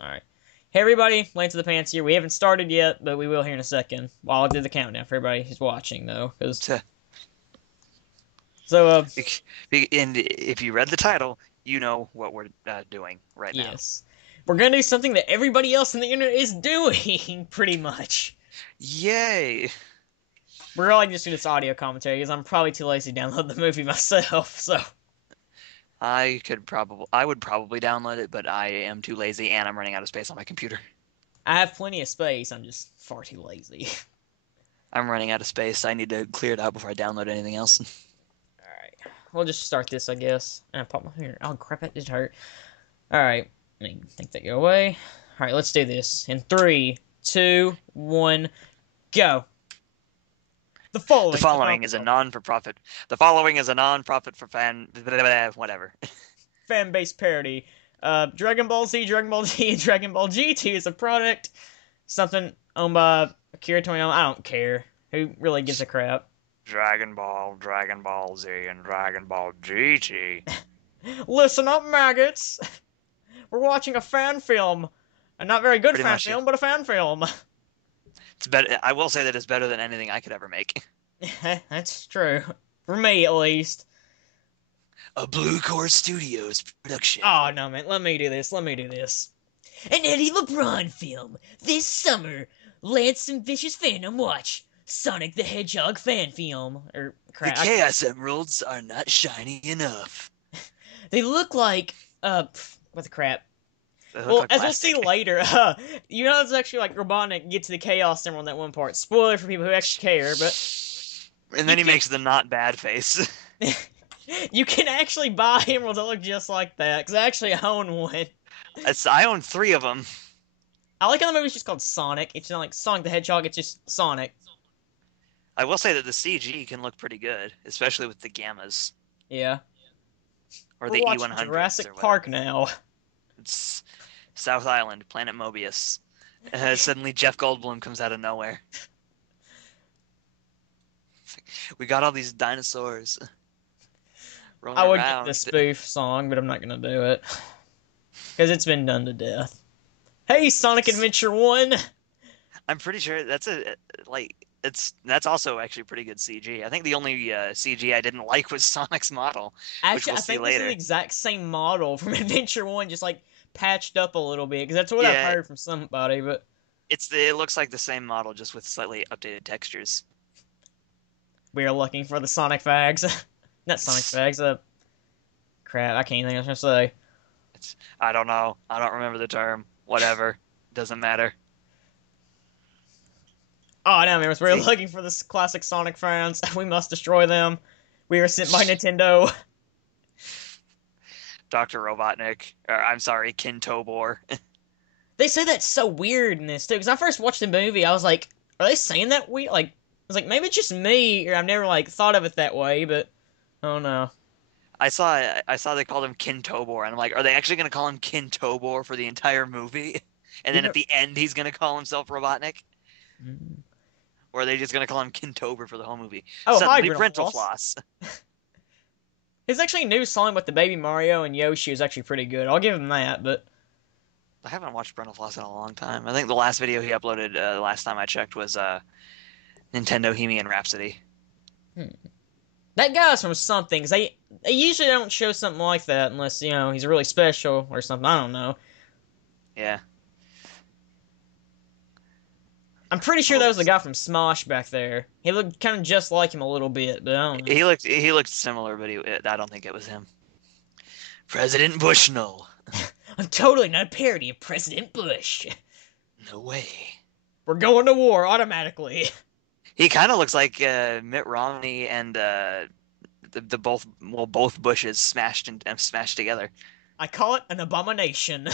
Alright. Hey everybody, Lance of the Pants here. We haven't started yet, but we will here in a second. While I do the countdown for everybody who's watching, though. To, So, and if you read the title, you know what we're doing right now. yes. We're gonna do something that everybody else on the internet is doing, pretty much. Yay! We're really just doing this audio commentary, because I'm probably too lazy to download the movie myself, so... I would probably download it, but I am too lazy and I'm running out of space on my computer. I have plenty of space, I'm just far too lazy. I'm running out of space. I need to clear it out before I download anything else. Alright. We'll just start this, I guess. And pop my finger. Oh, crap, that just hurt. Alright. Let me think that go away. Alright, let's do this. In 3, 2, 1, go! The following is a non-for-profit. The following is a non-profit for whatever. fan-based parody. Dragon Ball Z, Dragon Ball G, and Dragon Ball GT is a product. Something owned by Akira Toriyama. I don't care. Who really gives a crap? Dragon Ball, Dragon Ball Z, and Dragon Ball GT. Listen up, maggots. We're watching a fan film. A not very good fan film, but a fan film. It's better. I will say that it's better than anything I could ever make. That's true. For me, at least. A Blue Core Studios production. Oh, no, man. Let me do this. An Eddie Lebron film. This summer, Lance and ViciousPhantom watch Sonic the Hedgehog fan film. The Chaos Emeralds are not shiny enough. They look like, what the crap? Well, as we'll see later, you know it's actually like Robotnik gets to the Chaos Emerald in that one part. Spoiler for people who actually care, but... And then he makes the not bad face. You can actually buy emeralds that look just like that, because I actually own one. I own 3 of them. I like how the movie's just called Sonic. It's not like Sonic the Hedgehog, it's just Sonic. I will say that the CG can look pretty good, especially with the gammas. Yeah. Or We're the watching E100s. Jurassic Park now. It's South Island, Planet Mobius. Suddenly Jeff Goldblum comes out of nowhere. We got all these dinosaurs rolling I would around. get the spoof song, but I'm not gonna do it. Because it's been done to death. Hey, Sonic Adventure 1! I'm pretty sure that's that's also actually pretty good CG. I think the only CG I didn't like was Sonic's model, which we'll see later. This is the exact same model from Adventure 1, just like patched up a little bit, because that's what I've heard from somebody, but... It looks like the same model, just with slightly updated textures. We are looking for the Sonic fags. Not Sonic fags, crap, I can't think what I was gonna say. I don't know. I don't remember the term. Whatever. Doesn't matter. Oh, no, man, we're looking for the classic Sonic fans. We must destroy them. We are sent by Nintendo. Dr. Robotnik. I'm sorry, Kin Tobor. They say that's so weird in this, too, because I first watched the movie, I was like, are they saying that weird? Like, I was like, maybe it's just me, or I've never, like, thought of it that way, but, oh no. I saw they called him Kin Tobor, and I'm like, are they actually going to call him Kin Tobor for the entire movie? And then at the end, he's going to call himself Robotnik? Mm. Or are they just going to call him Kin Tobor for the whole movie? Oh, Suddenly, hi, Brental Floss. His actually new song with the Baby Mario and Yoshi is actually pretty good. I'll give him that, but... I haven't watched Brental Floss in a long time. I think the last video he uploaded, the last time I checked, was Nintendo Hemi and Rhapsody. That guy's from something, 'cause they usually don't show something like that unless, you know, he's really special or something. I don't know. Yeah. I'm pretty sure that was the guy from Smosh back there. He looked kind of just like him a little bit, but I don't know. He looked similar, but I don't think it was him. President Bushnell. I'm totally not a parody of President Bush. No way. We're going to war automatically. He kind of looks like Mitt Romney and both Bushes smashed together. I call it an abomination.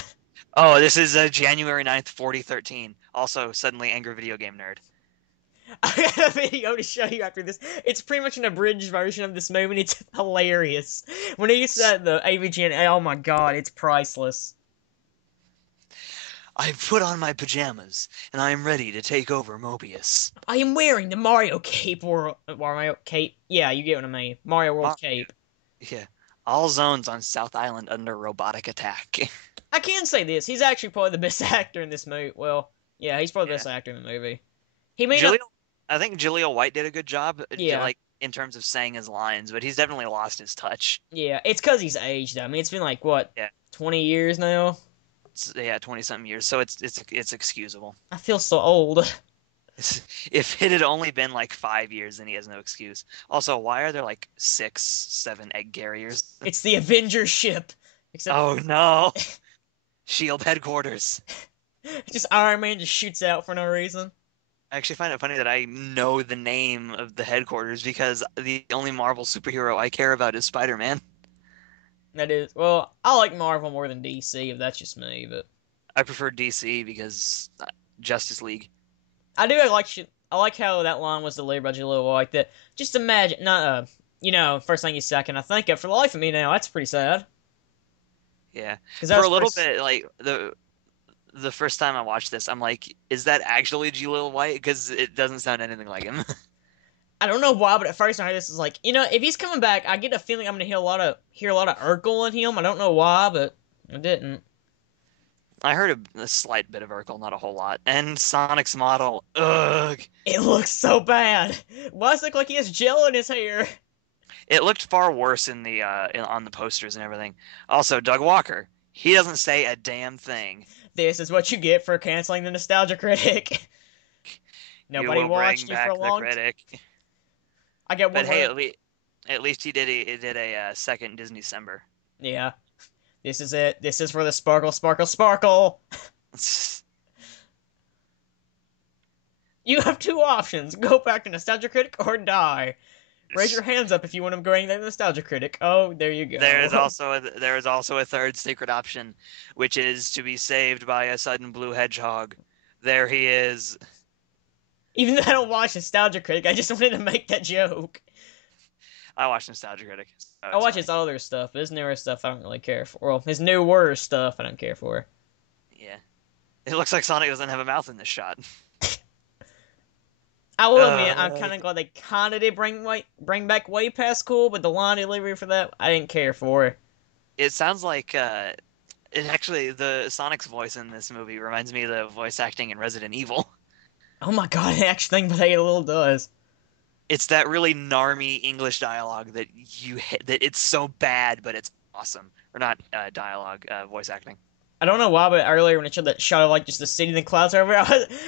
Oh, this is January 9th, 4013. Also, suddenly angry video game nerd. I got a video to show you after this. It's pretty much an abridged version of this movie, and it's hilarious. When he said the AVG, oh my god, it's priceless. I've put on my pajamas, and I am ready to take over Mobius. I am wearing the Mario cape, or Mario cape. Yeah, you get what I mean. Mario World cape. Yeah. All zones on South Island under robotic attack. I can say this. He's actually probably the best actor in this movie. Well, yeah, he's probably the Yeah. best actor in the movie. He may not. Jaleel, I think Jaleel White did a good job, Yeah, like in terms of saying his lines, but he's definitely lost his touch. yeah. It's because he's aged. I mean, it's been like what, Yeah, 20 years now. yeah, 20 something years, so it's excusable. I feel so old. If it had only been like 5 years, then he has no excuse. Also, why are there like 6, 7 egg carriers? It's the Avengers ship. Except Oh no, Shield headquarters. just Iron Man just shoots out for no reason. I actually find it funny that I know the name of the headquarters because the only Marvel superhero I care about is Spider-Man. That is, well, I like Marvel more than DC, if that's just me, but I prefer DC because Justice League. I do I like how that line was delivered by Jaleel White. That just imagine, not first thing you second. I think of for the life of me now. That's pretty sad. Yeah. Because For a little bit, like the first time I watched this, I'm like, is that actually Jaleel White? Because it doesn't sound anything like him. I don't know why, but at first I heard this is like, if he's coming back, I get a feeling I'm gonna hear a lot of Urkel in him. I don't know why, but I didn't. I heard a slight bit of Urkel, not a whole lot. And Sonic's model, ugh. It looks so bad. Why does it look like he has gel in his hair? It looked far worse in the on the posters and everything. Also, Doug Walker, he doesn't say a damn thing. This is what you get for canceling the Nostalgia Critic. Nobody You will watched bring you for back a the long critic. I get one But hey, more. at least he did a second Disney December. Yeah. This is it. This is for the sparkle, sparkle, sparkle. You have two options. Go back to Nostalgia Critic or die. Raise your hands up if you want to bring the Nostalgia Critic. Oh, there you go. There is also a third secret option, which is to be saved by a sudden blue hedgehog. There he is. Even though I don't watch Nostalgia Critic, I just wanted to make that joke. I watch Nostalgia Critic. So I watch his other stuff. His newer stuff I don't really care for. Well, his newer stuff I don't care for. Yeah. It looks like Sonic doesn't have a mouth in this shot. I will admit, I'm kind of glad they kind of did bring back Way Past Cool, but the line delivery for that, I didn't care for. It sounds like the Sonic's voice in this movie reminds me of the voice acting in Resident Evil. Oh my god, I actually think that it a little does. It's that really narmy English dialogue that that it's so bad, but it's awesome. Or not dialogue, voice acting. I don't know why, but earlier when it showed that shot of like just the city and the clouds over,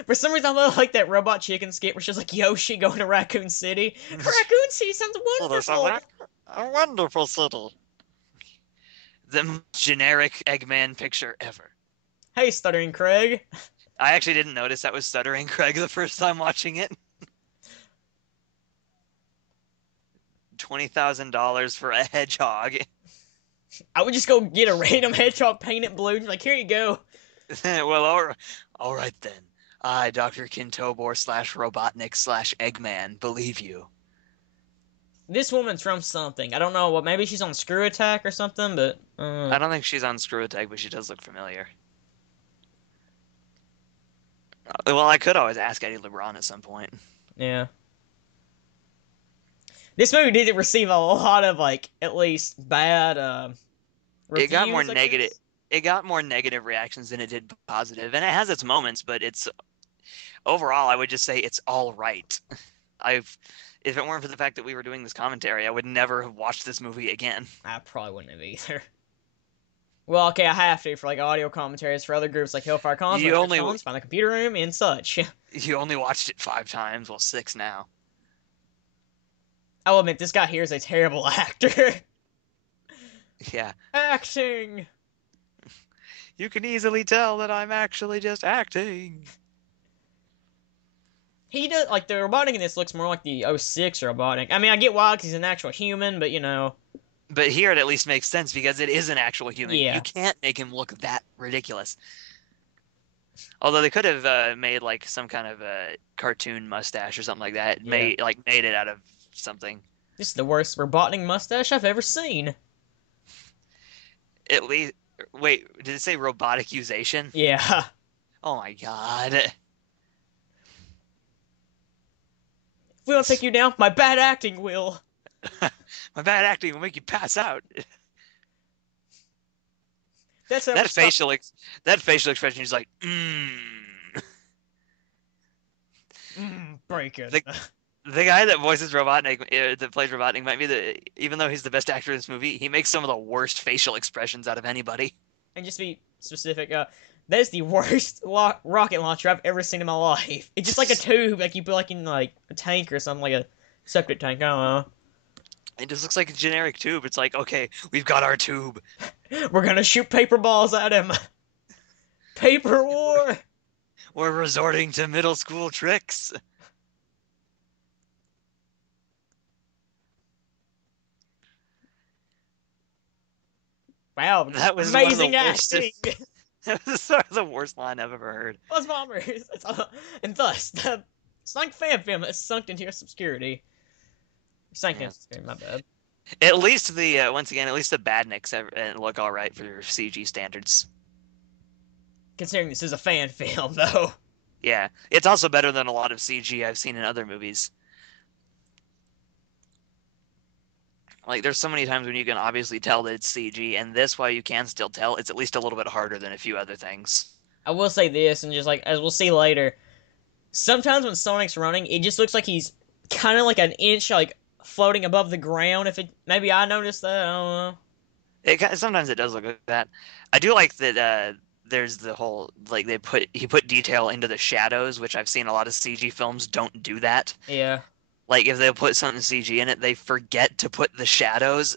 for some reason I love like that Robot Chicken skit where she's like Yoshi going to Raccoon City. Raccoon City sounds wonderful. A wonderful city. The most generic Eggman picture ever. Hey, Stuttering Craig. I actually didn't notice that was Stuttering Craig the first time watching it. $20,000 for a hedgehog. I would just go get a random hedgehog, paint it blue, and like, here you go. Well, all right then. I, Dr. Kintobor / Robotnik / Eggman, believe you. This woman's from something. I don't know what. Maybe she's on Screw Attack or something, but I don't think she's on Screw Attack, but she does look familiar. Well, I could always ask Eddie Lebron at some point. yeah. This movie did receive a lot of like at least bad reviews, It got more I negative. guess. It got more negative reactions than it did positive, and it has its moments, but it's overall, I would just say it's all right. If it weren't for the fact that we were doing this commentary, I would never have watched this movie again. I probably wouldn't have either. Well, okay, I have to for like audio commentaries for other groups like Hellfire Cons, You only Find the Computer Room, and such. You only watched it 5 times, well, 6 now. I'll admit, this guy here is a terrible actor. Yeah. Acting! You can easily tell that I'm actually just acting. He does, like, the robotic in this looks more like the '06 robotic. I mean, I get why, because he's an actual human, but, But here it at least makes sense because it is an actual human. Yeah. You can't make him look that ridiculous. Although they could have made, like, some kind of a cartoon mustache or something like that. Yeah. Made it out of something. This is the worst robotic mustache I've ever seen. At least, wait, did it say roboticization? Yeah. Oh my god. If we don't take you down, my bad acting will. My bad acting will make you pass out. That's how That much time. that facial expression is like, Bacon. The the guy that voices Robotnik, that plays Robotnik, might be even though he's the best actor in this movie, he makes some of the worst facial expressions out of anybody. And just be specific, that is the worst rocket launcher I've ever seen in my life. It's just like a tube, like you put like in like a tank or something, like a septic tank. I don't know. It just looks like a generic tube. It's like, okay, we've got our tube. We're gonna shoot paper balls at him. Paper war. We're resorting to middle school tricks. Wow, That was amazing one of the acting. worst. That was sort of the worst line I've ever heard. Buzz bombers. And thus the Sonic fan film has sunk into obscurity. Sank into obscurity. My bad. At least the once again, at least the badniks look all right for CG standards. Considering this is a fan film, though. Yeah, it's also better than a lot of CG I've seen in other movies. Like, there's so many times when you can obviously tell that it's CG, and this, while you can still tell, it's at least a little bit harder than a few other things. I will say this, and just like as we'll see later, sometimes when Sonic's running, it just looks like he's kind of like an inch like floating above the ground. If it maybe I noticed that, I don't know. Sometimes it does look like that. I do like that. There's the whole like he put detail into the shadows, which I've seen a lot of CG films don't do that. Yeah. Like if they put something CG in it, they forget to put the shadows.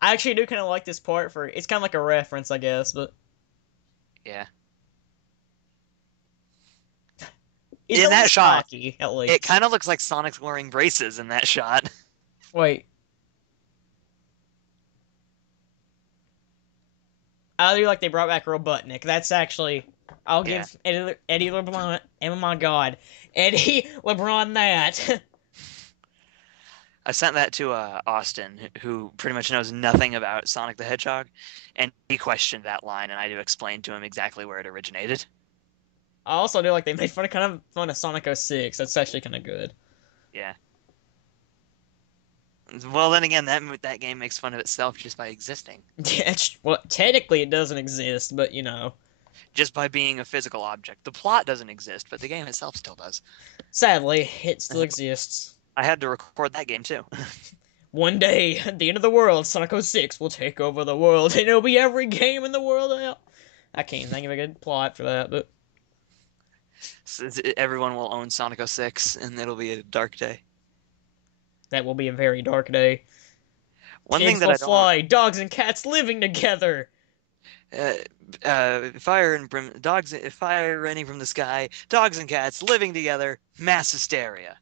I actually do kind of like this part for it's kind of like a reference, I guess, but yeah. It's In that shot, stocky, at least. it kind of looks like Sonic's wearing braces in that shot. Wait. I do like they brought back Robotnik. That's actually I'll give Eddie LeBron. Oh my God, Eddie LeBron that. I sent that to Austin, who pretty much knows nothing about Sonic the Hedgehog, and he questioned that line, and I do explain to him exactly where it originated. I also do like they made fun of Sonic 06. That's actually kind of good. Yeah. Well, then again, that game makes fun of itself just by existing. Yeah, well, technically it doesn't exist, but you know. Just by being a physical object. The plot doesn't exist, but the game itself still does. Sadly, it still exists. I had to record that game too. One day, at the end of the world, Sonic 06 will take over the world, and it'll be every game in the world out. I can't think of a good plot for that, but... So everyone will own Sonic 06, and it'll be a dark day. That will be a very dark day. One Kids thing that will I don't fly, dogs and cats living together. Fire raining from the sky, dogs and cats living together, mass hysteria.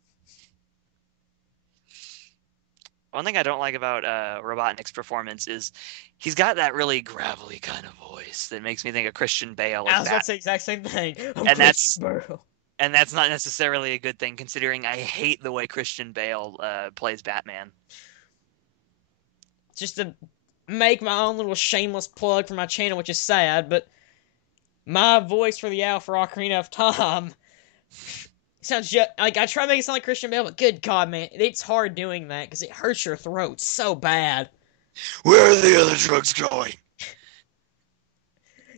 One thing I don't like about Robotnik's performance is he's got that really gravelly kind of voice that makes me think of Christian Bale. I was about to say the exact same thing. And that's not necessarily a good thing, considering I hate the way Christian Bale plays Batman. Just to make my own little shameless plug for my channel, which is sad, but my voice for the owl for Ocarina of Time sounds just like I try to make it sound like Christian Bale, but good God, man, it's hard doing that because it hurts your throat so bad. Where are the other drugs going?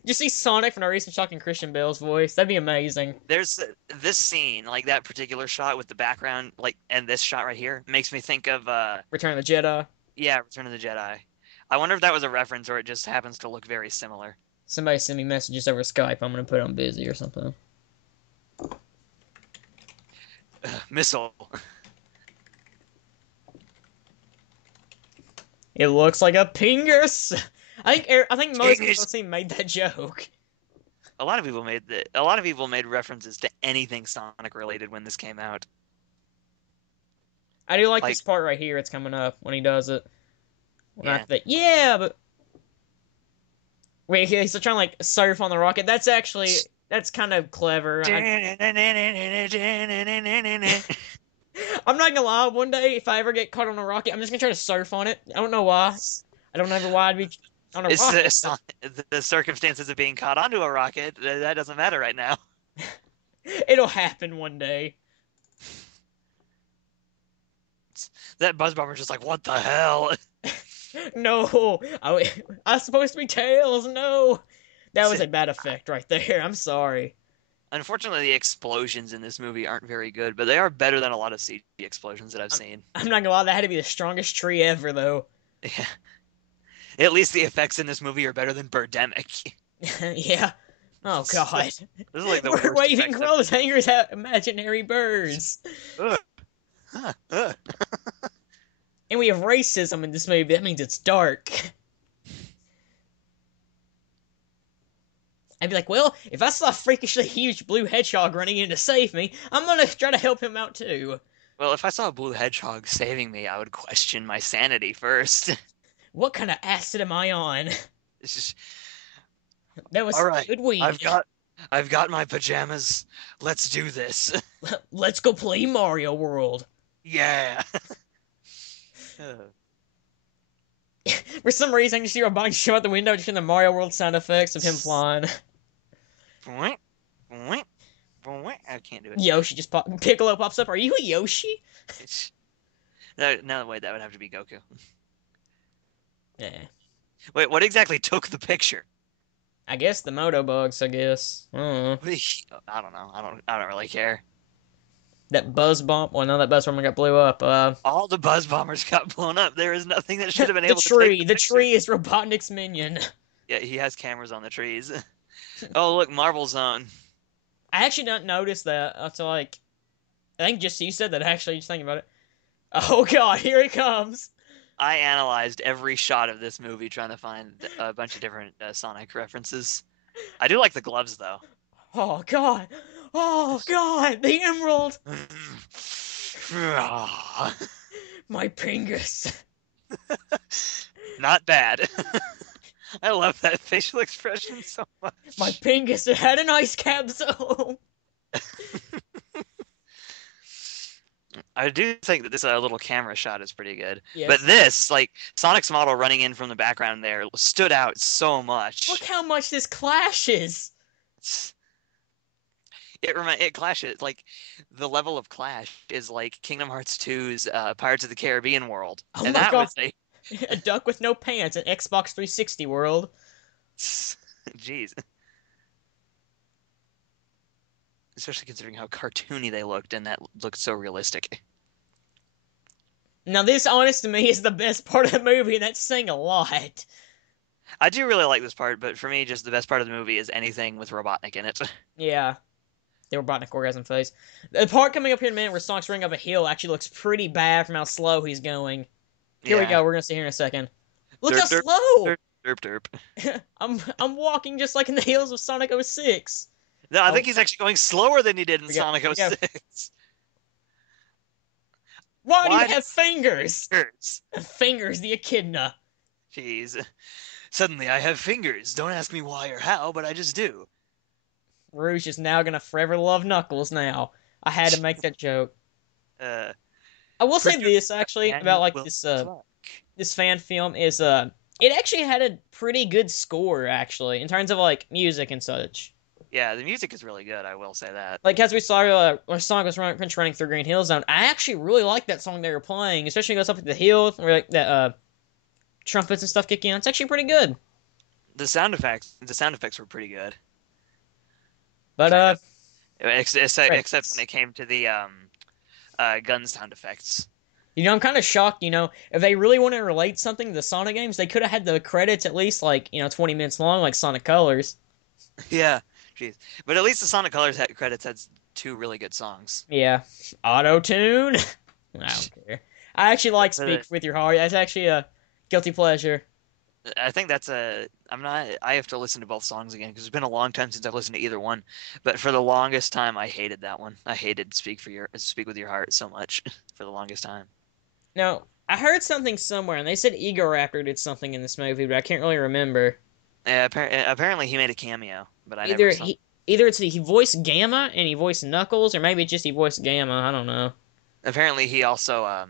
You see Sonic for no reason talking Christian Bale's voice. That'd be amazing. There's this scene, like that particular shot with the background, like, and this shot right here makes me think of Return of the Jedi. Yeah, Return of the Jedi. I wonder if that was a reference or it just happens to look very similar. Somebody send me messages over Skype. I'm gonna put it on busy or something. Missile. It looks like a pingus. I think most people have made that joke. A lot of people made references to anything Sonic related when this came out. I do like this part right here. It's coming up when he does it. Yeah. But wait, he's still trying to like surf on the rocket. That's kind of clever. I'm not gonna lie. One day, if I ever get caught on a rocket, I'm just gonna try to surf on it. I don't know why. I don't know why I'd be on a rocket. It's not, the circumstances of being caught onto a rocket, that doesn't matter right now. It'll happen one day. That Buzz Bomber's just like, what the hell? No, I was supposed to be Tails. No, That was a bad effect right there. I'm sorry. Unfortunately, the explosions in this movie aren't very good, but they are better than a lot of CG explosions that I've I'm, seen. I'm not gonna lie, that had to be the strongest tree ever, though. Yeah. At least the effects in this movie are better than Birdemic. Yeah. Oh God. This is like the We're worst waving effects clothes hangers at imaginary birds. Ugh. Ugh. And we have racism in this movie. That means it's dark. I'd be like, well, if I saw a freakishly huge blue hedgehog running in to save me, I'm gonna try to help him out too. Well, if I saw a blue hedgehog saving me, I would question my sanity first. What kind of acid am I on? It's just, That was all right, good weed. I've got my pajamas. Let's do this. Let's go play Mario World. Yeah. For some reason, I just see Robotnik show out the window just in the Mario World sound effects of him flying. I can't do it. Yoshi just Piccolo pops up. Are you a Yoshi? No, wait, that would have to be Goku. Yeah. Wait, what exactly took the picture? I guess the Moto bugs, I guess. I don't know. I don't know. I don't really care. That buzz bomb. Well, no, that buzz bomb got blew up. All the buzz bombers got blown up. There is nothing that should have been The able to take tree. the The picture. tree is Robotnik's minion. Yeah, he has cameras on the trees. Oh, look, Marvel Zone. I actually didn't notice that until like, I think just you said that. Actually, just thinking about it. Oh God, here it comes. I analyzed every shot of this movie trying to find a bunch of different Sonic references. I do like the gloves, though. Oh God. Oh God, the emerald. My pingus. Not bad. I love that facial expression so much. My pingus. It had an ice capsule. I do think that this little camera shot is pretty good. Yes. But this, like, Sonic's model running in from the background there stood out so much. Look how much this clashes. It clashes. Like, the level of clash is like Kingdom Hearts 2's Pirates of the Caribbean world. Oh And my that God. was A duck with no pants in Xbox 360 world. Jeez. Especially considering how cartoony they looked, and that looked so realistic. Now this, honest to me, is the best part of the movie, and that's saying a lot. I do really like this part, but for me, just the best part of the movie is anything with Robotnik in it. Yeah. The Robotnik orgasm phase. The part coming up here in a minute where Sonic's running up a hill actually looks pretty bad from how slow he's going. Here we go. We're gonna see here in a second. Look Derp, how derp, slow! Derp, derp. I'm walking just like in the hills of Sonic 06. No, I think he's actually going slower than he did in Sonic we go. 06. Why do you have fingers? Fingers. Fingers, the echidna. Jeez. Suddenly I have fingers. Don't ask me why or how, but I just do. Rouge is now gonna forever love Knuckles now. I had to make that joke. I will say this actually about like this fan film is it actually had a pretty good score actually in terms of like music and such. Yeah, the music is really good. I will say that. Like as we saw when Sonic was running through Green Hill Zone, I actually really like that song they were playing, especially when it goes up at the hill where like that trumpets and stuff kick in. It's actually pretty good. The sound effects were pretty good. But except when it came to the gun sound effects. You know, I'm kind of shocked, you know, if they really want to relate something to the Sonic games, they could have had the credits at least, like, 20 minutes long, like Sonic Colors. Yeah, jeez. But at least the Sonic Colors credits had 2 really good songs. Yeah. Auto-tune? I don't care. I actually like Speak With Your Heart. That's actually a guilty pleasure. I think that's I have to listen to both songs again, because it's been a long time since I've listened to either one. But for the longest time, I hated that one. I hated Speak With Your Heart so much for the longest time. Now, I heard something somewhere, and they said Ego Raptor did something in this movie, but I can't really remember. Yeah, apparently he made a cameo, but I either never saw. Either it's he voiced Gamma and he voiced Knuckles, or maybe it's just he voiced Gamma. I don't know. Apparently he also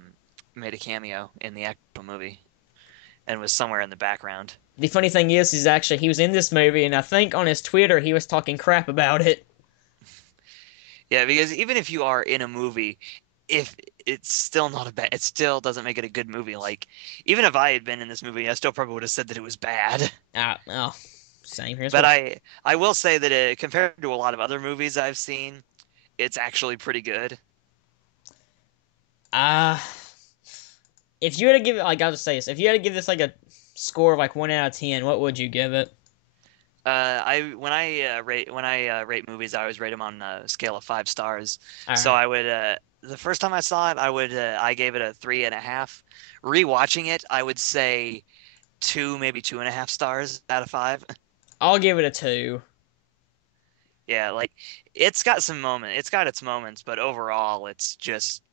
made a cameo in the actual movie, and was somewhere in the background. The funny thing is actually he was in this movie, and I think on his Twitter he was talking crap about it. Yeah, because even if you are in a movie, if it's still not it still doesn't make it a good movie. Like, even if I had been in this movie, I still probably would have said that it was bad. Well, Same here as But well. I will say that compared to a lot of other movies I've seen, it's actually pretty good. Uh, if you had to give it, like, I'll just say this: if you had to give this like a score of like 1 out of 10, what would you give it? I when I rate movies, I always rate them on a scale of 5 stars. All So right, I would the first time I saw it, I gave it a 3.5. Rewatching it, I would say two, maybe 2.5 stars out of 5. I'll give it a 2. Yeah, like it's got its moments, but overall, it's just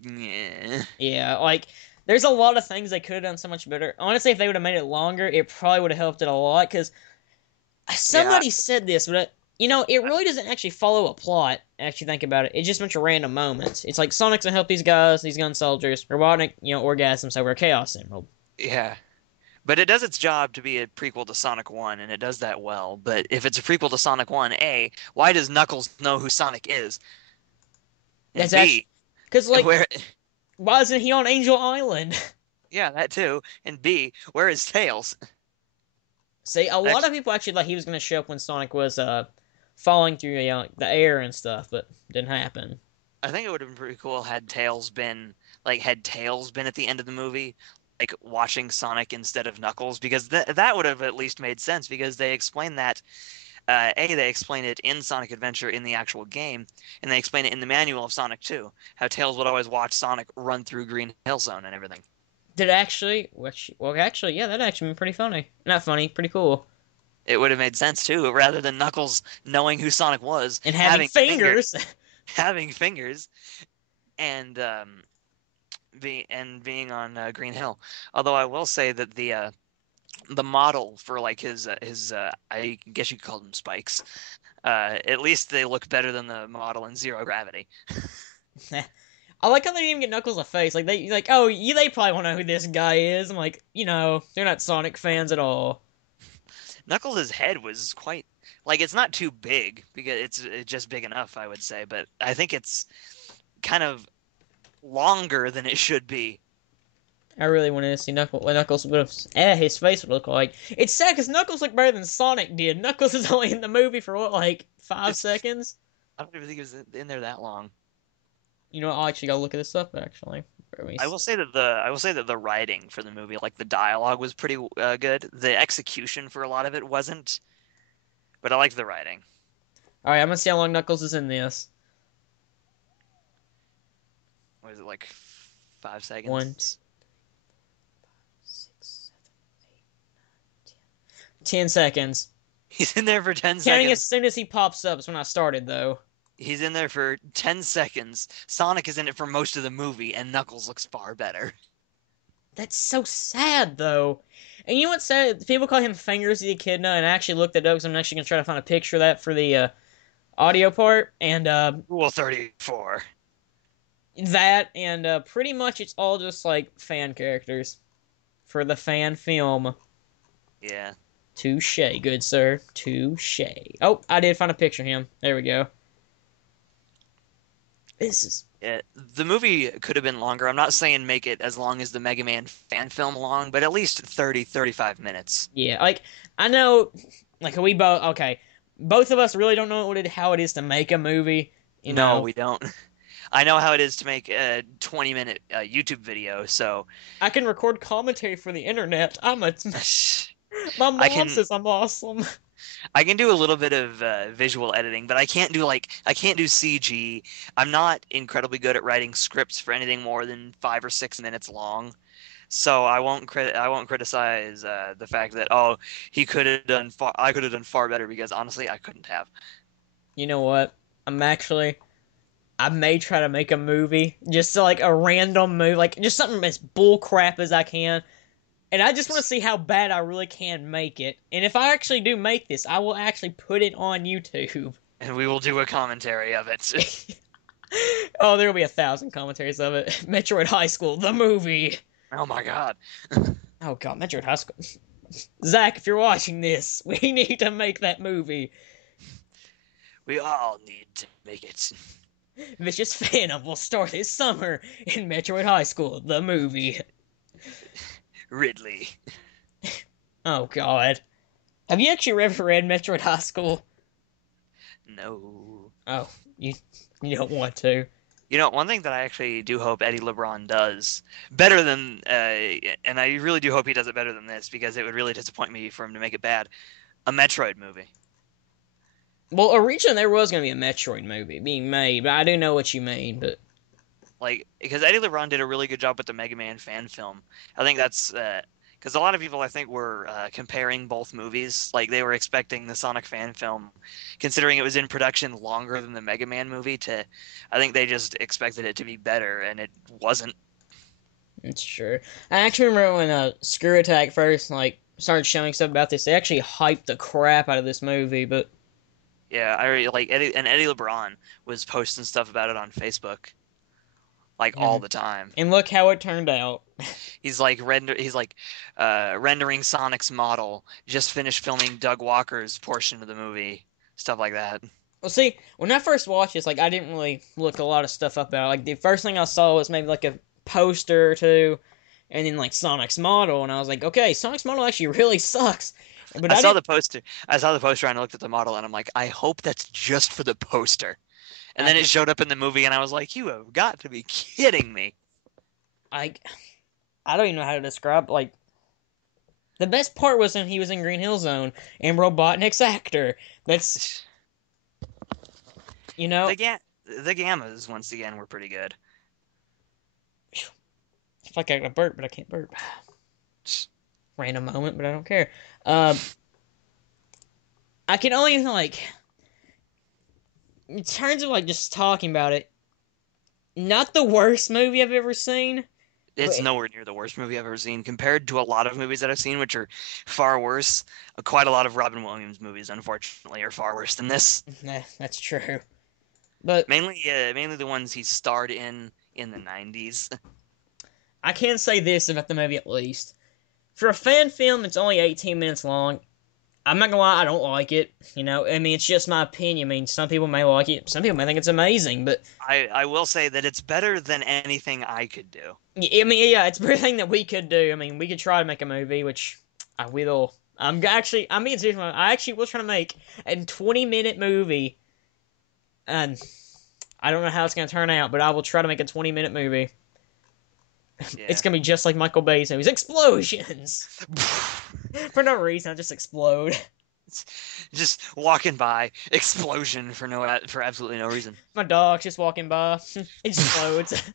yeah. Yeah, like there's a lot of things they could have done so much better. Honestly, if they would have made it longer, it probably would have helped it a lot. Because Yeah, somebody said this, but it really doesn't actually follow a plot. Actually, think about it. It's just a bunch of random moments. It's like Sonic's gonna help these guys, these gun soldiers. Robotnik, orgasms over a Chaos Emerald. yeah. But it does its job to be a prequel to Sonic 1, and it does that well. But if it's a prequel to Sonic 1, A, why does Knuckles know who Sonic is? And That's actually B, because like, where why isn't he on Angel Island? yeah, that too. And B, where is Tails? See, a lot Actually, of people actually thought he was gonna show up when Sonic was falling through the air and stuff, but didn't happen. I think it would have been pretty cool had Tails been at the end of the movie, like watching Sonic instead of Knuckles, because that would have at least made sense because they explain that they explain it in Sonic Adventure in the actual game, and they explain it in the manual of Sonic 2, how Tails would always watch Sonic run through Green Hill Zone and everything. Did it actually? Well, actually, yeah, that actually been pretty funny. Not funny, pretty cool. It would have made sense too, rather than Knuckles knowing who Sonic was, And having fingers. having fingers, and being on Green Hill. Although I will say that the model for like his I guess you could call them spikes. At least they look better than the model in Zero Gravity. I like how they didn't even get Knuckles a face. Like they probably want to know who this guy is. I'm like, they're not Sonic fans at all. Knuckles' head was quite like it's not too big because it's just big enough, I would say, but I think it's kind of longer than it should be. I really wanted to see Knuckles would have, his face would look like. It's sad because Knuckles looked better than Sonic did. Knuckles is only in the movie for what, like 5 seconds? I don't even think it was in there that long. I'll actually go look at this up actually. I will say that the writing for the movie, like the dialogue, was pretty good. The execution for a lot of it wasn't, but I liked the writing. All right, I'm gonna see how long Knuckles is in this. What is it, like 5 seconds? 1, 6, 7, 8, 9, 10. 10 seconds. He's in there for 10 Counting seconds. as soon as he pops up is when I started, though. He's in there for 10 seconds. Sonic is in it for most of the movie, and Knuckles looks far better. That's so sad, though. And you know what's sad? People call him Fingers the Echidna, and I actually looked it up because I'm actually going to try to find a picture of that for the audio part. And Rule 34. pretty much it's all just like fan characters for the fan film. Yeah. Touche, good sir. Touche. Oh, I did find a picture of him. There we go. This is... Yeah, the movie could have been longer. I'm not saying make it as long as the Mega Man fan film long, but at least 30, 35 minutes. Yeah, like, I know, like, we both... Okay, both of us really don't know how it is to make a movie, No, we don't. I know how it is to make a 20-minute YouTube video, so... I can record commentary for the internet. My mom I can says I'm awesome. I can do a little bit of visual editing, but I can't do CG. I'm not incredibly good at writing scripts for anything more than 5 or 6 minutes long. So I won't criticize the fact that I could have done far better because honestly I couldn't have. You know what? I may try to make a movie, just like a random movie, like just something as bull crap as I can. And I just want to see how bad I really can make it. And if I actually do make this, I will actually put it on YouTube. And we will do a commentary of it. Oh, there will be 1,000 commentaries of it. Metroid High School, the movie. Oh my god. Oh god, Metroid High School. Zach, if you're watching this, we need to make that movie. We all need to make it. ViciousPhantom will start this summer in Metroid High School, the movie. Ridley. Oh god. Have you actually ever read Metroid High School? No. Oh, you you don't want to. You know, one thing that I actually do hope Eddie Lebron does better than, and I really do hope he does it better than this because it would really disappoint me for him to make it bad. A Metroid movie. Well, originally there was going to be a Metroid movie being made, but I do know what you mean. But Like, because Eddie LeBron did a really good job with the Mega Man fan film. I think that's because a lot of people, I think, were comparing both movies. Like, they were expecting the Sonic fan film, considering it was in production longer than the Mega Man movie, to, I think they just expected it to be better, and it wasn't. it's true. I actually remember when Screw Attack first started showing stuff about this. They actually hyped the crap out of this movie, but Yeah, I really like Eddie LeBron was posting stuff about it on Facebook, like all and, the time. and look how it turned out. He's rendering Sonic's model, just finished filming Doug Walker's portion of the movie, stuff like that. Well, see, when I first watched this, I didn't really look a lot of stuff up about it. Like, the first thing I saw was maybe, a poster or two, and then, Sonic's model, and I was like, okay, Sonic's model actually really sucks. But I saw the poster. I saw the poster and I looked at the model and I'm like, I hope that's just for the poster. And then it showed up in the movie and I was like, you have got to be kidding me. I don't even know how to describe, the best part was when he was in Green Hill Zone, and Robotnik's actor. That's, The Gammas, once again, were pretty good. It's like I got a burp, but I can't burp. Random moment, but I don't care. I can only, in terms of, just talking about it, not the worst movie I've ever seen. It's nowhere near the worst movie I've ever seen compared to a lot of movies that I've seen, which are far worse. Quite a lot of Robin Williams movies, unfortunately, are far worse than this. Nah, that's true. But mainly the ones he starred in the 90s. I can say this about the movie at least. For a fan film that's only 18 minutes long, I'm not gonna lie, I don't like it. It's just my opinion. Some people may like it, some people may think it's amazing, but I will say that it's better than anything I could do. Yeah, it's everything that we could do. We could try to make a movie, which I will. I'm being serious. I actually was trying to make a 20-minute movie, and I don't know how it's gonna turn out, but I will try to make a 20-minute movie. Yeah. It's gonna be just like Michael Bay's movies. Explosions! For no reason, I'll just explode. Just walking by, explosion for absolutely no reason. My dog's just walking by, it explodes.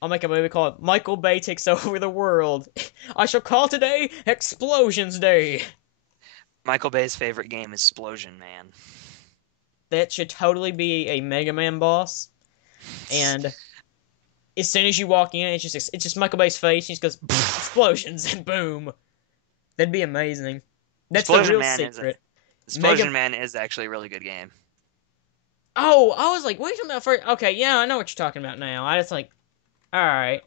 I'll make a movie called Michael Bay Takes Over the World. I shall call today Explosions Day. Michael Bay's favorite game is Explosion Man. That should totally be a Mega Man boss. And as soon as you walk in, it's just Michael Bay's face. He just goes explosions and boom. That'd be amazing. That's the real secret. Explosion Man is actually a really good game. Oh, I was like, what are you talking about first? Okay, yeah, I know what you're talking about now. I just alright.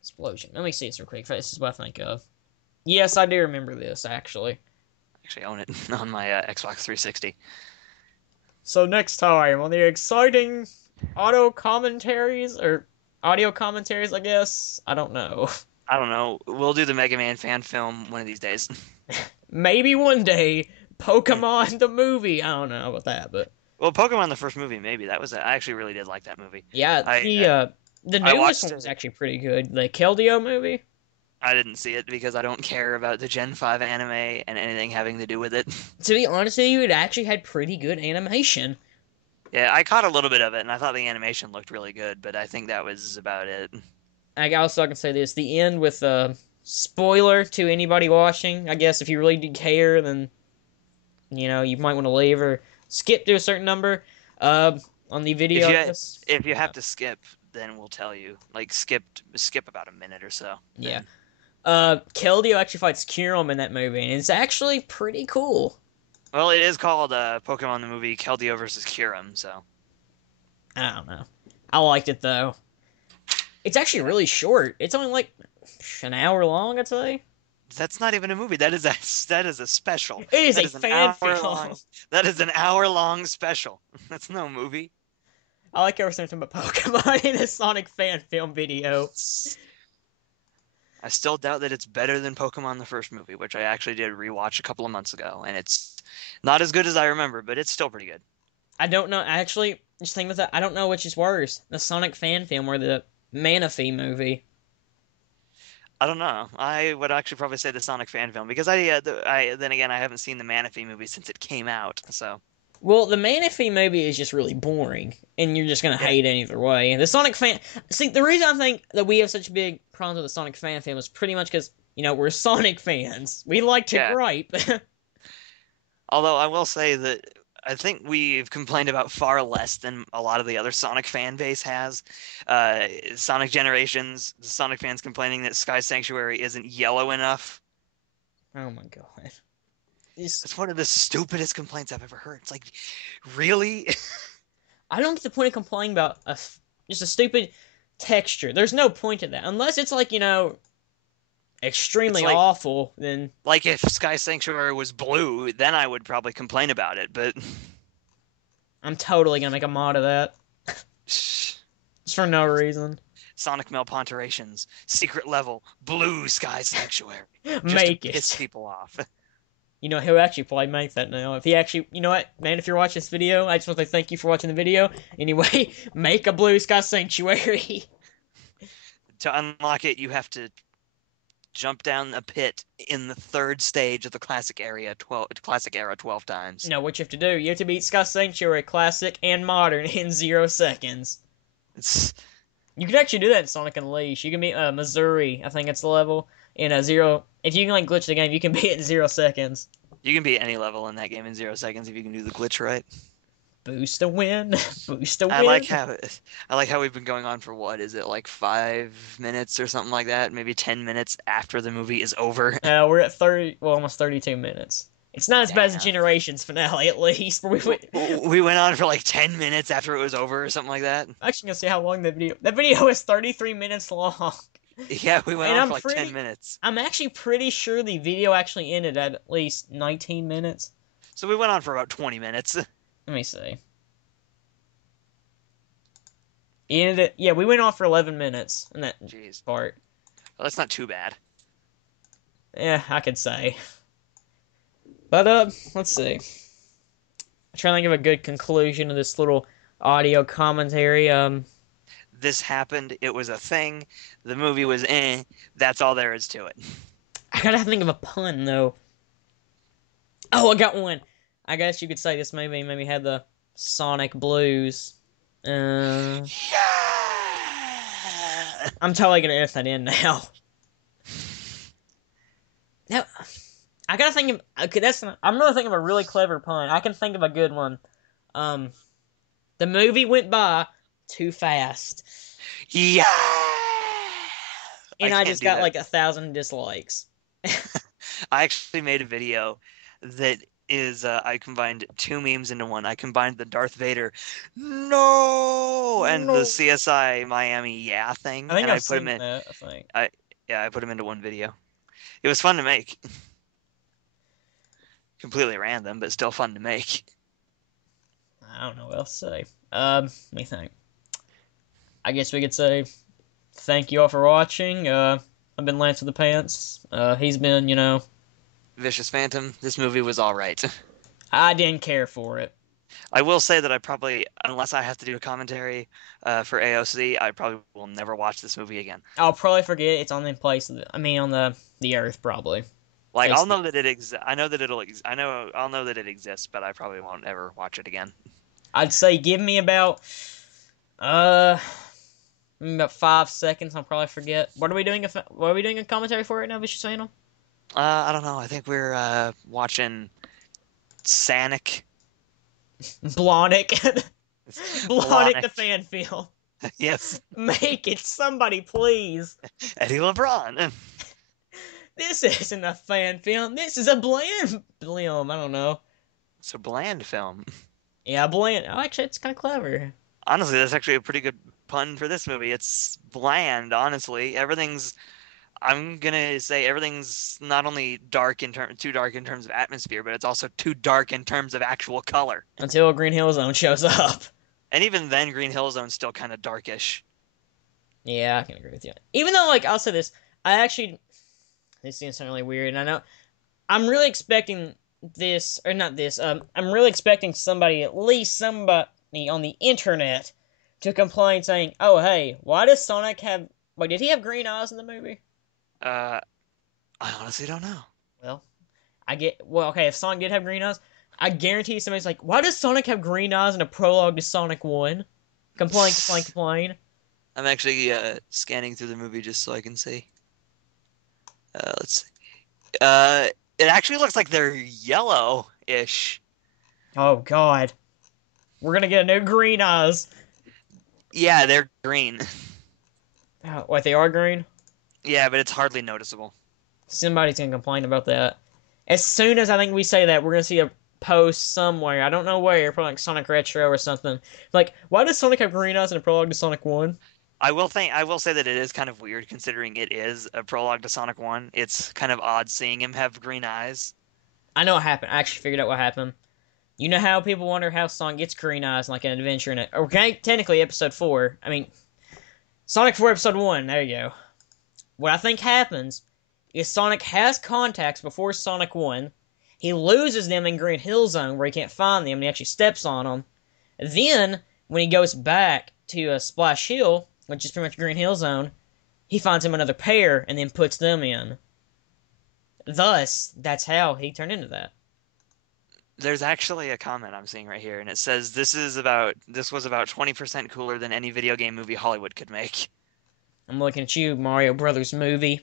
Explosion. Let me see this real quick. This is what I think of. Yes, I do remember this, actually. I actually own it on my Xbox 360. So next time on the exciting audio commentaries, I guess. I don't know. We'll do the Mega Man fan film one of these days. Maybe one day. Pokemon the movie. I don't know about that, but... Well, Pokemon the first movie, maybe. I actually really did like that movie. Yeah, the newest one was actually pretty good. The Keldeo movie. I didn't see it because I don't care about the Gen 5 anime and anything having to do with it. To be honest with you, it actually had pretty good animation. Yeah, I caught a little bit of it, and I thought the animation looked really good, but I think that was about it. I also can say this. The end with spoiler to anybody watching. I guess if you really do care, then, you might want to leave or skip to a certain number on the video. If you have to skip, then we'll tell you. Skip about a minute or so. Yeah. Keldeo actually fights Kyurem in that movie, and it's actually pretty cool. Well, it is called Pokemon the movie Keldeo vs. Kyurem, so... I don't know. I liked it, though. It's actually really short. It's only, an hour long, I'd say. That's not even a movie. That is a special. It is a fan film. That is an hour-long special. That's no movie. I like how we're talking about Pokemon in a Sonic fan film video. I still doubt that it's better than Pokemon the first movie, which I actually did rewatch a couple of months ago, and it's not as good as I remember, but it's still pretty good. I don't know. Actually, just think about that. I don't know which is worse, the Sonic fan film or the Manaphy movie. I don't know. I would actually probably say the Sonic fan film because then again I haven't seen the Manaphy movie since it came out, so Well, the Manaphy movie is just really boring, and you're just gonna yeah, hate it either way. And the Sonic fan, see, the reason I think that we have such big problems with the Sonic fan film is pretty much because we're Sonic fans. We like to yeah. gripe. Although I will say that I think we've complained about far less than a lot of the other Sonic fan base has. Sonic Generations, the Sonic fans complaining that Sky Sanctuary isn't yellow enough. Oh my god. It's one of the stupidest complaints I've ever heard. It's like, really? I don't get the point of complaining about just a stupid texture. There's no point to that. Unless it's like, extremely It's like, awful, then like if Sky Sanctuary was blue, then I would probably complain about it, but I'm totally gonna make a mod of that. Just for no reason. Sonic Malponterations, secret level, blue Sky Sanctuary. Just Make to it. piss people off. He'll actually probably make that now. If he actually, you know what, man, if you're watching this video, I just want to thank you for watching the video. Anyway, make a blue Sky Sanctuary. To unlock it, you have to jump down a pit in the third stage of the classic era 12 times. No, what you have to do, you have to beat Sky Sanctuary Classic and Modern in 0 seconds. It's You can actually do that in Sonic Unleashed. You can beat Missouri, I think it's the level, in a 0... If you can, glitch the game, you can beat it in 0 seconds. You can beat any level in that game in 0 seconds if you can do the glitch right. Boost a win. Boost a win. I like how we've been going on for what is it, like 5 minutes or something like that, maybe 10 minutes after the movie is over. We're at almost 32 minutes. It's not as bad as Generations finale, at least. We went on for like 10 minutes after it was over or something like that. I'm actually gonna see how long that video is 33 minutes long. Yeah, we went on for like 10 minutes. I'm actually pretty sure the video actually ended at least 19 minutes. So we went on for about 20 minutes. Let me see. Yeah, we went on for 11 minutes in that part. Well, that's not too bad. Yeah, I could say. But, let's see. I'm trying to think of a good conclusion to this little audio commentary. This happened, it was a thing, the movie was that's all there is to it. I gotta think of a pun, though. Oh, I got one. I guess you could say this maybe had the Sonic blues. Yeah! I'm totally gonna edit that in now. Now, I gotta think of... Okay, I'm really thinking of a really clever pun. I can think of a good one. The movie went by too fast. Yeah! And I just got like 1,000 dislikes. I actually made a video that is, I combined 2 memes into one. I combined the Darth Vader, no, and the CSI Miami, yeah thing. I think and I've seen that, I think. I put them into one video. It was fun to make. Completely random, but still fun to make. I don't know what else to say. Let me think. I guess we could say thank you all for watching. I've been Lancewiththepants. He's been, ViciousPhantom. This movie was alright. I didn't care for it. I will say that I probably, unless I have to do a commentary for AOC, I probably will never watch this movie again. I'll probably forget it's on the place. On the Earth, probably. Like, I'll know that it exists. I know that I'll know that it exists, but I probably won't ever watch it again. I'd say give me about 5 seconds. I'll probably forget. What are we doing? What are we doing a commentary for right now, ViciousPhantom? I don't know. I think we're watching Sonic. Blonic. Blonic the fan film. Yes. Make it, somebody, please. Eddie Lebron. This isn't a fan film. This is a bland film. I don't know. It's a bland film. Yeah, bland. Oh, actually, it's kind of clever. Honestly, that's actually a pretty good pun for this movie. It's bland, honestly. I'm gonna say everything's not only too dark in terms of atmosphere, but it's also too dark in terms of actual color. Until Green Hill Zone shows up. And even then, Green Hill Zone's still kind of darkish. Yeah, I can agree with you. Even though, I'll say this, I actually this is really weird. And I know I'm really expecting this, or not this. I'm really expecting somebody, at least somebody on the internet, to complain, saying, "Oh, hey, why does Sonic have? Wait, did he have green eyes in the movie?" I honestly don't know. Well, okay, if Sonic did have green eyes, I guarantee somebody's like, "Why does Sonic have green eyes in a prologue to Sonic 1? Complain. I'm actually scanning through the movie just so I can see. Let's see. It actually looks like they're yellow-ish. Oh, God. We're gonna get a new green eyes. Yeah, they're green. Oh, wait, they are green? Yeah, but it's hardly noticeable. Somebody's gonna complain about that. As soon as I think we say that, we're gonna see a post somewhere. I don't know where, probably like Sonic Retro or something. Like, why does Sonic have green eyes in a prologue to Sonic 1? I will say that it is kind of weird considering it is a prologue to Sonic 1. It's kind of odd seeing him have green eyes. I know what happened. I actually figured out what happened. You know how people wonder how Sonic gets green eyes in like an adventure in it? Okay, technically episode 4. I mean, Sonic 4 episode 1. There you go. What I think happens is Sonic has contacts before Sonic 1. He loses them in Green Hill Zone where he can't find them, and he actually steps on them. Then, when he goes back to Splash Hill, which is pretty much Green Hill Zone, he finds him another pair and then puts them in. Thus, that's how he turned into that. There's actually a comment I'm seeing right here, and it says this was about 20% cooler than any video game movie Hollywood could make. I'm looking at you, Mario Brothers movie.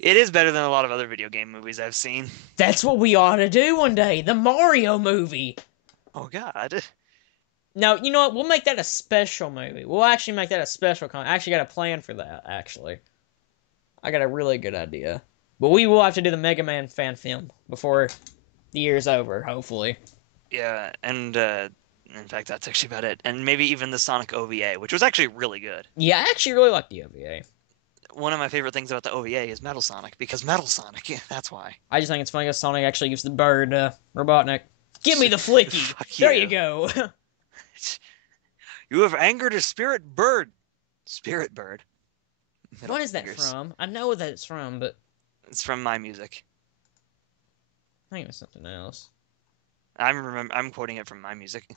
It is better than a lot of other video game movies I've seen. That's what we ought to do one day, the Mario movie. Oh, God. No, you know what? We'll make that a special movie. We'll actually make that a special I actually got a plan for that, actually. I got a really good idea. But we will have to do the Mega Man fan film before the year's over, hopefully. Yeah, and in fact, that's actually about it. And maybe even the Sonic OVA, which was actually really good. Yeah, I actually really like the OVA. One of my favorite things about the OVA is Metal Sonic, because Metal Sonic, yeah, that's why. I just think it's funny because Sonic actually gives the bird, Robotnik, "Give me the flicky!" There you go. You have angered a spirit bird. Spirit bird. What is that from? I know that it's from, but... It's from My Music. I think it was something else. I'm quoting it from My Music.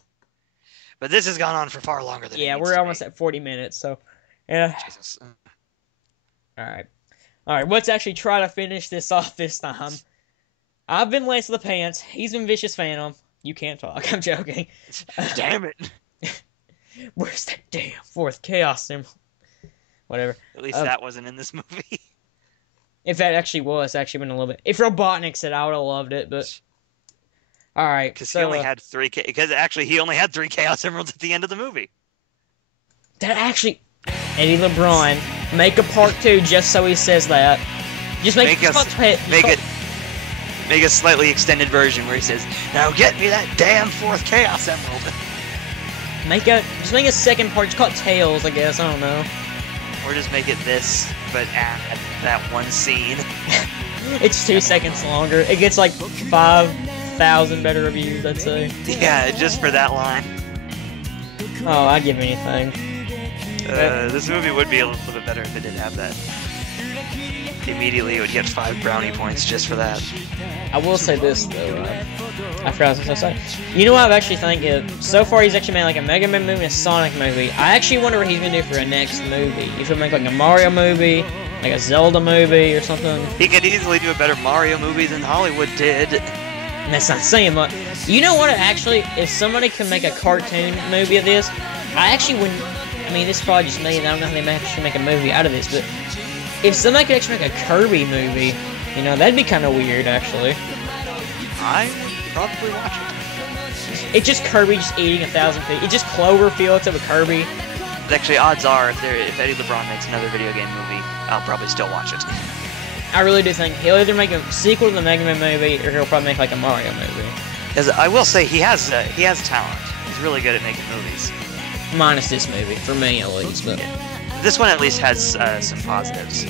But this has gone on for far longer than it needs we're to almost be. at 40 minutes, so... Yeah. Jesus. Alright, let's actually try to finish this off this time. I've been Lancewiththepants. He's been ViciousPhantom. You can't talk. I'm joking. Damn it. Where's that damn fourth Chaos symbol? Whatever. At least that wasn't in this movie. If that actually was, actually been a little bit. If Robotnik said, I would have loved it, but... Alright, because he only had 3 Chaos Emeralds at the end of the movie. That actually... Eddie Lebron, make a part 2 just so he says that. Just make a slightly extended version where he says, "Now get me that damn 4th Chaos Emerald." Just make a second part, just call it Tails, I guess, I don't know. Or just make it this, but add that one scene. It's 2 seconds longer. It gets like 5,000 better reviews, I'd say. Yeah, just for that line. Oh, I'd give anything. This movie would be a little bit better if it did have that. Immediately it would get 5 brownie points just for that. I will say this, though, I forgot what I was going to say. You know what I actually think is, so far he's actually made like a Mega Man movie and a Sonic movie. I actually wonder what he's going to do for a next movie. If he'll make like a Mario movie, like a Zelda movie or something. He could easily do a better Mario movie than Hollywood did. And that's not saying much. You know what, actually, if somebody could make a cartoon movie of this, I actually wouldn't, I mean, this is probably just me, and I don't know how they actually make a movie out of this, but if somebody could actually make a Kirby movie, you know, that'd be kind of weird, actually. I would probably watch it. It's just Kirby just eating 1,000 feet. It's just Cloverfield except with Kirby. Actually, odds are, if Eddie Lebron makes another video game movie, I'll probably still watch it. I really do think he'll either make a sequel to the Mega Man movie, or he'll probably make like a Mario movie. Because I will say, he has talent. He's really good at making movies. Minus this movie, for me at least. But this one at least has some positives.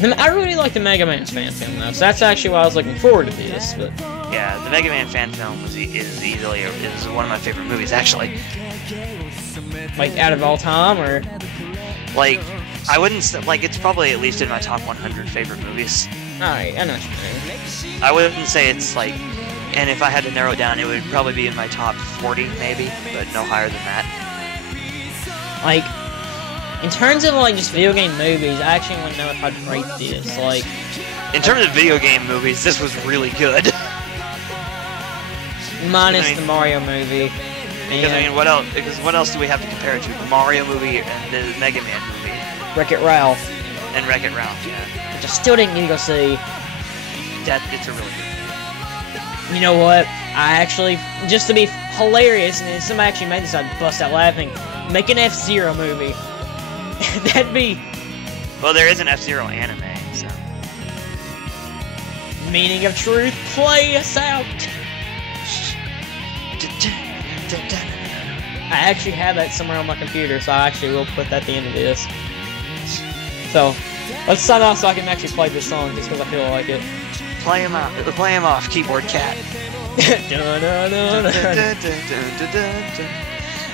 I really like the Mega Man fan film, though, so that's actually why I was looking forward to this. But yeah, the Mega Man fan film is one of my favorite movies, actually. Like, out of all time, or? Like, I wouldn't, like, it's probably at least in my top 100 favorite movies. Alright, I know what you mean. I wouldn't say it's like, and if I had to narrow it down, it would probably be in my top 40 maybe, but no higher than that. Like, in terms of like just video game movies, I actually want to know if I'd rate this. Like, in terms of video game movies, this was really good. minus the Mario movie. Because I mean, what else? Because what else do we have to compare it to? The Mario movie and the Mega Man movie. Wreck-It Ralph. And Wreck-It Ralph, yeah. Which I still didn't get to go see. It's a really good movie. You know what? I actually, just to be hilarious, and if somebody actually made this, I'd bust out laughing. Make an F-Zero movie. That'd be... Well, there is an F-Zero anime, so... Meaning of truth, play us out! I actually have that somewhere on my computer, so I actually will put that at the end of this. So, let's sign off so I can actually play this song, just because I feel like it. Play him out. Play him off, keyboard cat.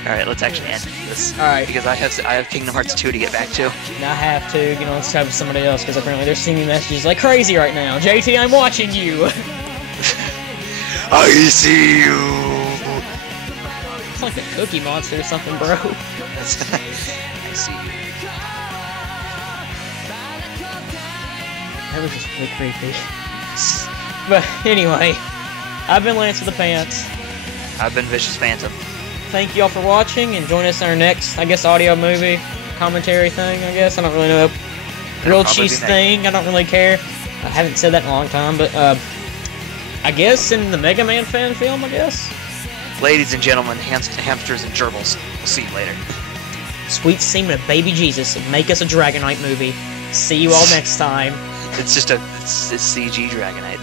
Alright, let's actually end this. Alright. Because I have Kingdom Hearts 2 to get back to. Now I have to, you know, let's have somebody else, because apparently they're sending me messages like crazy right now. JT, I'm watching you! I see you! It's like a Cookie Monster or something, bro. I see you. That was just really creepy. But anyway, I've been Lancewiththepants. I've been ViciousSphantom. Thank you all for watching, and join us in our next, I guess, audio movie commentary thing, I guess. I don't really know. Grilled cheese thing, I don't really care. I haven't said that in a long time, but, I guess in the Mega Man fan film, I guess. Ladies and gentlemen, hamsters and gerbils. We'll see you later. Sweet semen of baby Jesus, and make us a Dragonite movie. See you all next time. It's just it's CG Dragonite.